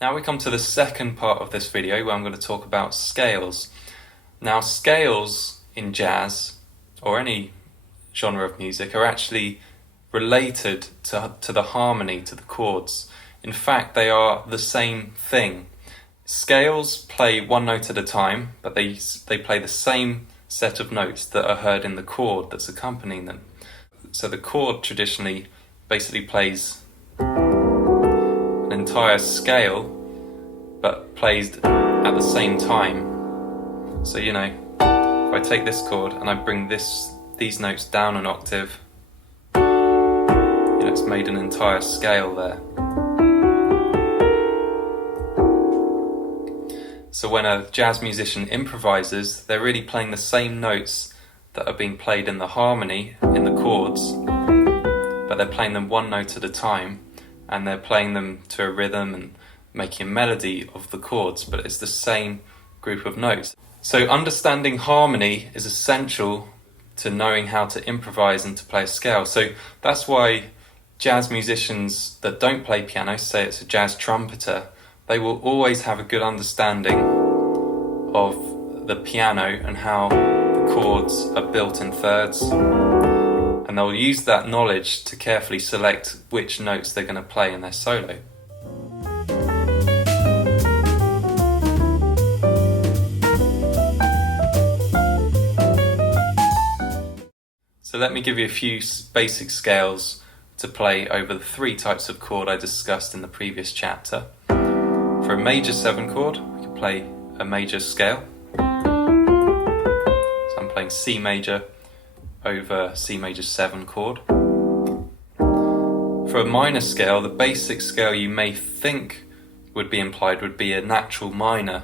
Now we come to the second part of this video where I'm going to talk about scales. Now scales in jazz, or any genre of music, are actually related to the harmony, to the chords. In fact, they are the same thing. Scales play one note at a time, but they play the same set of notes that are heard in the chord that's accompanying them. So the chord traditionally basically plays an entire scale, but plays at the same time. So if I take this chord and I bring these notes down an octave, it's made an entire scale there. So when a jazz musician improvises, they're really playing the same notes that are being played in the harmony, in the chords, but they're playing them one note at a time, and they're playing them to a rhythm and making a melody of the chords, but it's the same group of notes. So understanding harmony is essential to knowing how to improvise and to play a scale. So that's why jazz musicians that don't play piano, say it's a jazz trumpeter, they will always have a good understanding of the piano and how the chords are built in thirds, and they'll use that knowledge to carefully select which notes they're going to play in their solo. So let me give you a few basic scales to play over the three types of chord I discussed in the previous chapter. For a major 7 chord, we can play a major scale. So I'm playing C major over C major 7 chord. For a minor scale, the basic scale you may think would be implied would be a natural minor.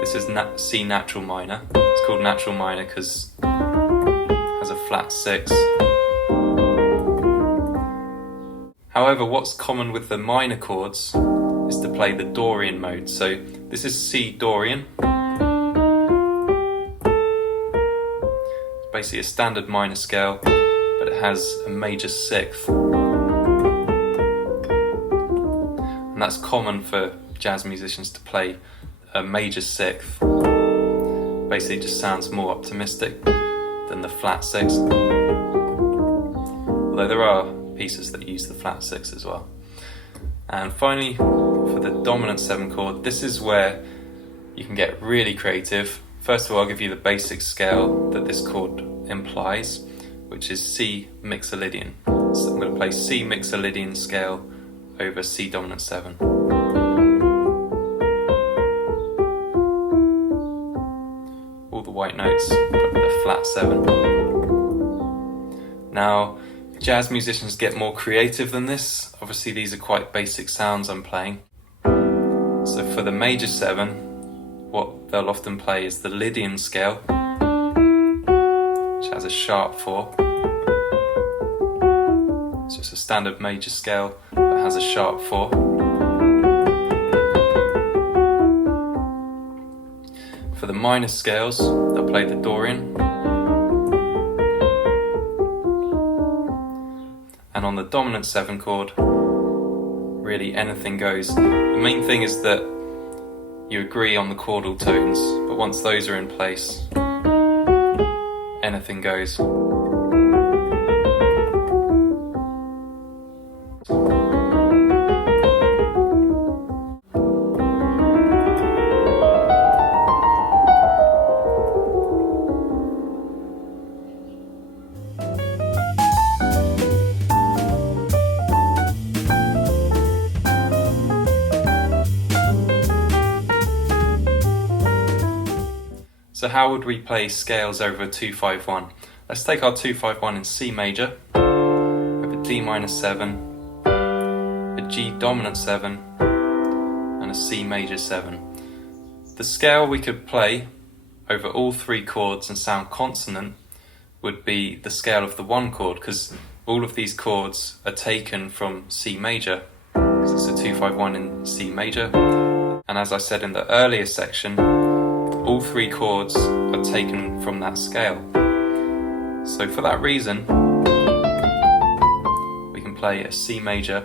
This is C natural minor. It's called natural minor because it has a flat 6. However, what's common with the minor chords is to play the Dorian mode. So this is C Dorian. It's basically a standard minor scale, but it has a major 6th. And that's common for jazz musicians to play a major 6th. Basically it just sounds more optimistic than the flat 6. Although there are pieces that use the flat 6 as well. And finally, for the dominant 7 chord, this is where you can get really creative. First of all, I'll give you the basic scale that this chord implies, which is C mixolydian. So I'm going to play C mixolydian scale over C dominant 7. All the white notes, but with a flat 7. Now, jazz musicians get more creative than this. Obviously these are quite basic sounds I'm playing. So for the major 7, what they'll often play is the Lydian scale, which has a sharp 4. So it's a standard major scale that has a sharp 4. For the minor scales, they'll play the Dorian. And on the dominant 7 chord, really anything goes. The main thing is that you agree on the chordal tones, but once those are in place, anything goes. So how would we play scales over a 2-5-1? Let's take our 2-5-1 in C major, over D minor 7, a G dominant 7, and a C major 7. The scale we could play over all 3 chords and sound consonant would be the scale of the 1 chord, because all of these chords are taken from C major, because it's a 2-5-1 in C major. And as I said in the earlier section, all 3 chords are taken from that scale. So for that reason, we can play a C major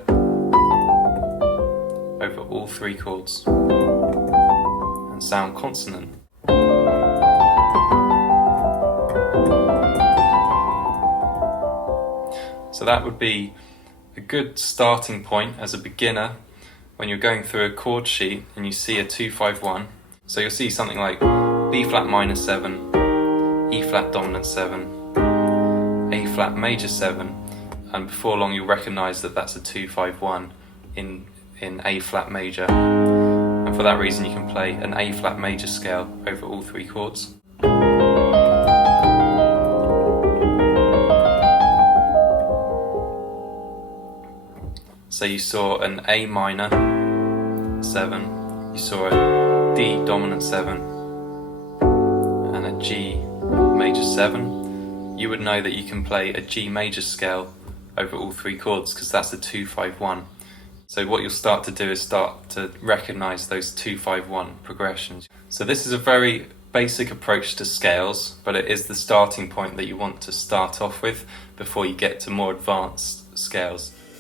over all three chords and sound consonant. So that would be a good starting point as a beginner when you're going through a chord sheet and you see a 2-5-1. So you'll see something like B flat minor 7, E flat dominant 7, A flat major 7, and before long you'll recognise that that's a 2-5-1 in A flat major. And for that reason you can play an A flat major scale over all three chords. So you saw an A minor 7, you saw a D dominant 7, and a G major 7. You would know that you can play a G major scale over all three chords because that's a 2-5-1. So what you'll start to do is start to recognise those 2-5-1 progressions. So this is a very basic approach to scales, but it is the starting point that you want to start off with before you get to more advanced scales.